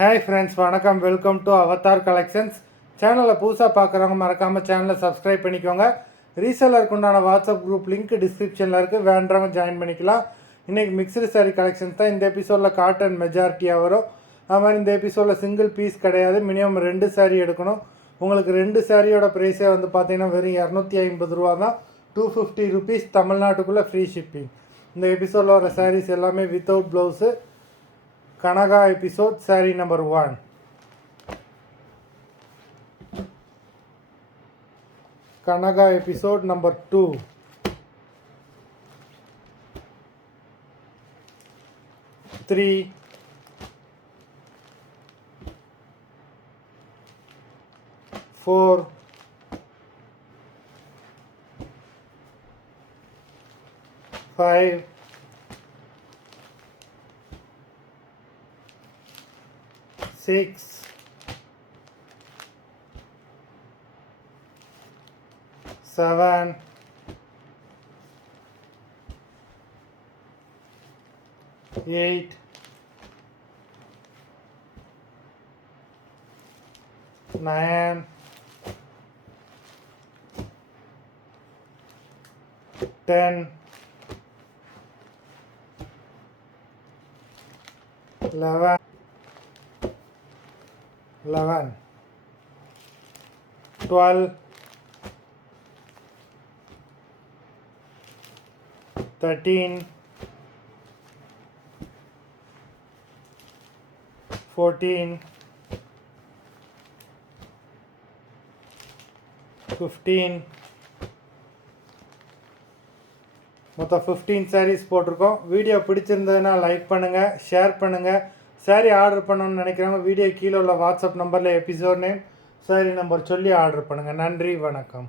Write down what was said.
Hi friends, வணக்கம். Welcome to Avatar collections. சேனலில் புதுசாக பார்க்குறவங்க மறக்காமல் சேனலை சப்ஸ்கிரைப் பண்ணிக்கோங்க. ரீசேலருக்கு உண்டான வாட்ஸ்அப் குரூப் லிங்க் டிஸ்கிரிப்ஷனில் இருக்குது, வேண்டவங்க ஜாயின் பண்ணிக்கலாம். இன்றைக்கி மிக்சடு சாரீ கலெக்ஷன்ஸ் தான் இந்த எபிசோடில் காட்டன் மெஜாரிட்டியாக வரும். அது மாதிரி இந்த எபிசோடில் சிங்கிள் பீஸ் கிடையாது, மினிமம் 2 சாரீ எடுக்கணும். உங்களுக்கு 2 சாரியோட ப்ரைஸே வந்து பார்த்தீங்கன்னா வெறும் 250 ரூபா தான். 250 ருபீஸ் தமிழ்நாட்டுக்குள்ளே ஃப்ரீ ஷிப்பிங். இந்த எபிசோடில் வர சாரீஸ் எல்லாமே without blouse. Kanaga episode, saree number 1. Kanaga episode number 2. Three. 4. 5. 6. 7. 8. 9. 10. 11. 12. 13. 14. 15. மொத்தம் 15 சாரீஸ் போட்டிருக்கோம். வீடியோ பிடிச்சிருந்ததுன்னா லைக் பண்ணுங்கள், ஷேர் பண்ணுங்கள். சாரீ ஆர்டர் பண்ணணும்னு நினைக்கிறவங்க வீடியோ கீழே உள்ள வாட்ஸ்அப் நம்பரில் எபிசோட் நேம், சாரீ நம்பர் சொல்லி ஆர்டர் பண்ணுங்கள். நன்றி, வணக்கம்.